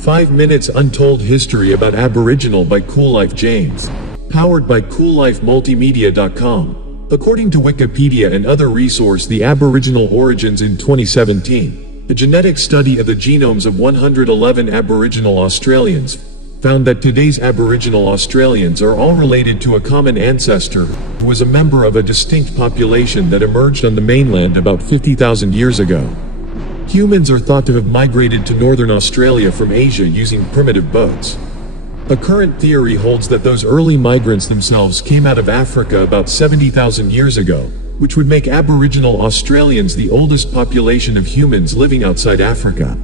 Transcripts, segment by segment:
5 minutes Untold History about Aboriginal by Koollife J.K. Powered by KoollifeMultimedia.com. According to Wikipedia and other resource, the Aboriginal origins in 2017, a genetic study of the genomes of 111 Aboriginal Australians found that today's Aboriginal Australians are all related to a common ancestor who was a member of a distinct population that emerged on the mainland about 50,000 years ago. Humans are thought to have migrated to northern Australia from Asia using primitive boats. A current theory holds that those early migrants themselves came out of Africa about 70,000 years ago, which would make Aboriginal Australians the oldest population of humans living outside Africa.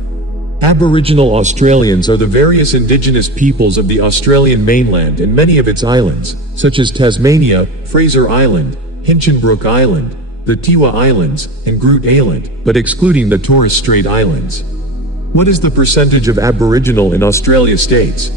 Aboriginal Australians are the various indigenous peoples of the Australian mainland and many of its islands, such as Tasmania, Fraser Island, Hinchinbrook Island, the Tiwa Islands, and Groote Eylandt, but excluding the Torres Strait Islands. What is the percentage of Aboriginal in Australia states?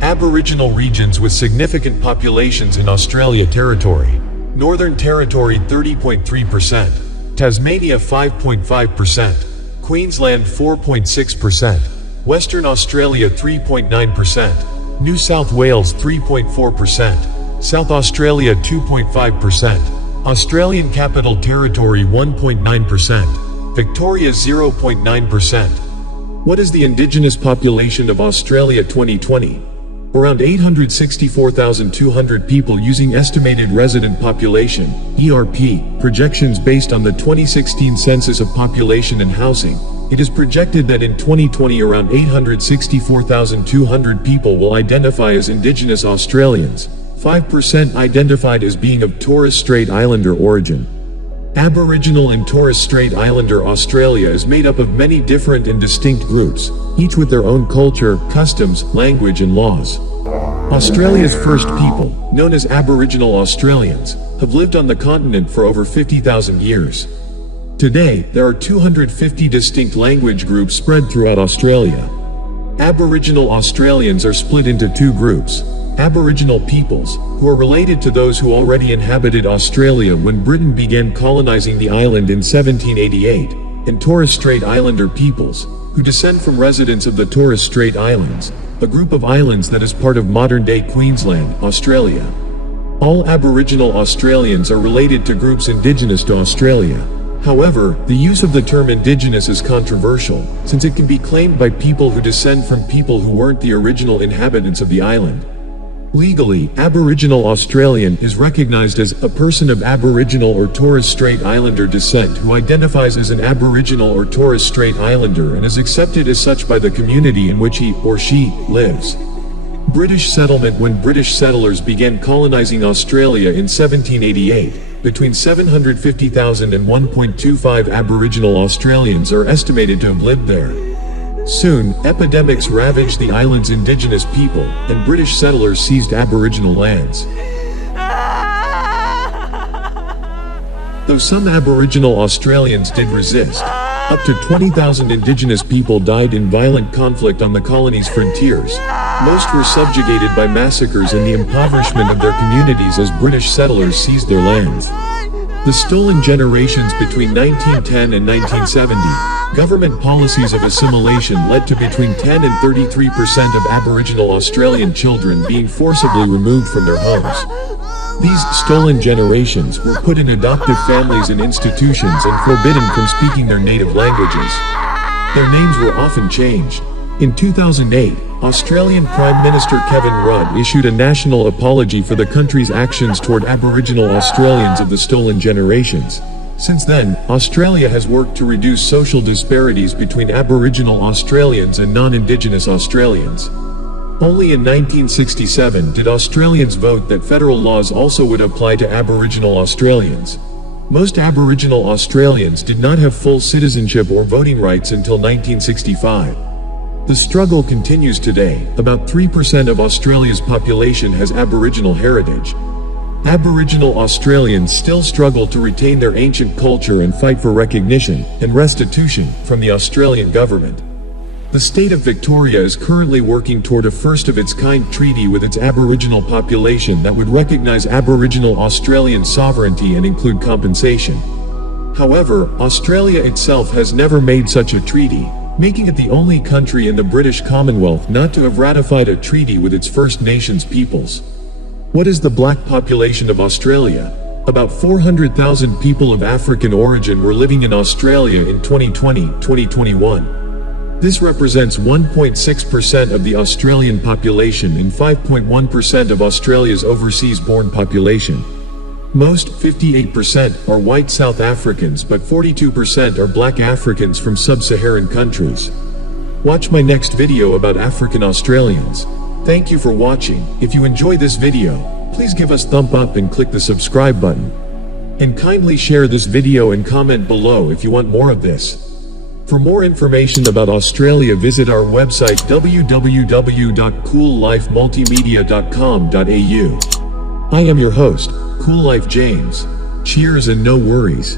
Aboriginal regions with significant populations in Australia Territory. Northern Territory 30.3%, Tasmania 5.5%, Queensland 4.6%, Western Australia 3.9%, New South Wales 3.4%, South Australia 2.5%, Australian Capital Territory 1.9%, Victoria 0.9%. What is the indigenous population of Australia 2020? Around 864,200 people using estimated resident population, ERP, projections based on the 2016 Census of Population and Housing. It is projected that in 2020 around 864,200 people will identify as Indigenous Australians, 5% identified as being of Torres Strait Islander origin. Aboriginal and Torres Strait Islander Australia is made up of many different and distinct groups, each with their own culture, customs, language and laws. Australia's first people, known as Aboriginal Australians, have lived on the continent for over 50,000 years. Today, there are 250 distinct language groups spread throughout Australia. Aboriginal Australians are split into two groups: Aboriginal peoples, who are related to those who already inhabited Australia when Britain began colonizing the island in 1788, and Torres Strait Islander peoples, who descend from residents of the Torres Strait Islands, a group of islands that is part of modern-day Queensland, Australia. All Aboriginal Australians are related to groups indigenous to Australia. However, the use of the term indigenous is controversial, since it can be claimed by people who descend from people who weren't the original inhabitants of the island. Legally, Aboriginal Australian is recognized as a person of Aboriginal or Torres Strait Islander descent who identifies as an Aboriginal or Torres Strait Islander and is accepted as such by the community in which he or she lives. British settlement. When British settlers began colonizing Australia in 1788, between 750,000 and 1.25 Aboriginal Australians are estimated to have lived there. Soon, epidemics ravaged the island's indigenous people, and British settlers seized Aboriginal lands. Though some Aboriginal Australians did resist, up to 20,000 indigenous people died in violent conflict on the colony's frontiers. Most were subjugated by massacres and the impoverishment of their communities as British settlers seized their lands. The stolen generations between 1910 and 1970, government policies of assimilation led to between 10 and 33% of Aboriginal Australian children being forcibly removed from their homes. These stolen generations were put in adoptive families and institutions and forbidden from speaking their native languages. Their names were often changed. In 2008, Australian Prime Minister Kevin Rudd issued a national apology for the country's actions toward Aboriginal Australians of the stolen generations. Since then, Australia has worked to reduce social disparities between Aboriginal Australians and non-Indigenous Australians. Only in 1967 did Australians vote that federal laws also would apply to Aboriginal Australians. Most Aboriginal Australians did not have full citizenship or voting rights until 1965. The struggle continues today. About 3% of Australia's population has Aboriginal heritage. Aboriginal Australians still struggle to retain their ancient culture and fight for recognition and restitution from the Australian government. The state of Victoria is currently working toward a first-of-its-kind treaty with its Aboriginal population that would recognize Aboriginal Australian sovereignty and include compensation. However, Australia itself has never made such a treaty, making it the only country in the British Commonwealth not to have ratified a treaty with its First Nations peoples. What is the black population of Australia? About 400,000 people of African origin were living in Australia in 2020-2021. This represents 1.6% of the Australian population and 5.1% of Australia's overseas-born population. Most, 58%, are white South Africans, but 42% are black Africans from sub-Saharan countries. Watch my next video about African Australians. Thank you for watching. If you enjoy this video, please give us thumb up and click the subscribe button. And kindly share this video and comment below if you want more of this. For more information about Australia, visit our website www.koollifemultimedia.com.au. I am your host, Koollife James. Cheers and no worries.